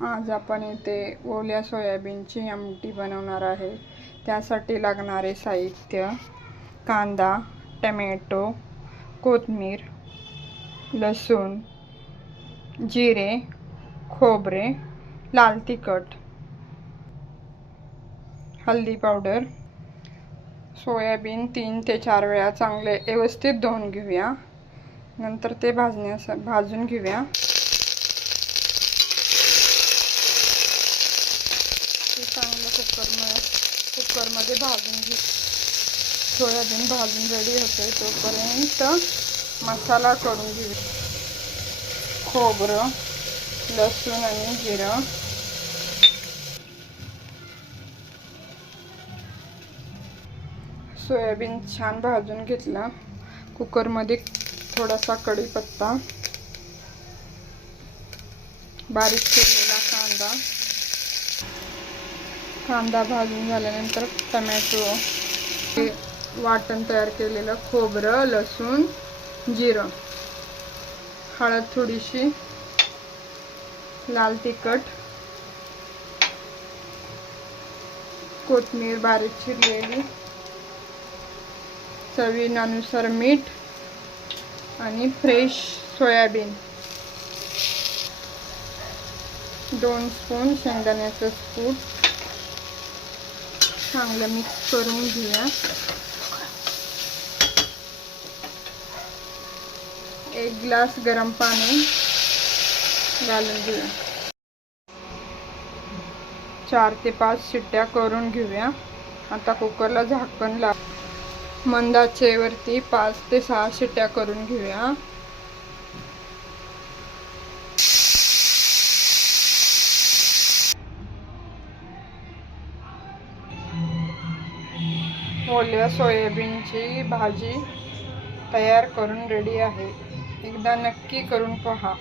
आज आपण इथे ओल्या सोयाबीनची आमटी बनवणार आहे। त्यासाठी लागणारे साहित्य: कांदा, टोमॅटो, कोथिंबीर, लसूण, जिरे, खोबरे, लाल तिखट, हळदी पावडर। सोयाबीन 3 ते 4 वेळा चांगले व्यवस्थित धुवून घेऊया। नंतर ते भाजून घेऊया। चांगलं कुकरमध्ये भाजून घेऊ। सोयाबीन भाजून रेडी होते तोपर्यंत मसाला करून घेऊ। खोबरं, लसूण आणि जिरं, सोयाबीन छान भाजून घेतला। कुकरमध्ये थोडासा कढीपत्ता, बारीक चिरलेला कांदा भाजून झाल्यानंतर टोमॅटो, वाटण तयार केलेलं खोबरं, लसूण, जिरं, हळद थोडीशी, लाल तिखट, कोथिंबीर बारीक चिरलेली, चवीनुसार मीठ आणि फ्रेश सोयाबीन, 2 स्पून शेंगदाण्याचं कूट चांगलं मिक्स करून घेऊया। 1 ग्लास गरम पाणी घालून घेऊया। 4 ते 5 शिट्ट्या करून घेऊया। आता कुकरला झाकण लाव। मंद आचेवरती 5 ते 6 शिट्ट्या करून घेऊया। ओल्या सोयाबीनची भाजी तयार करून रेडी आहे। एकदा नक्की करून पहा।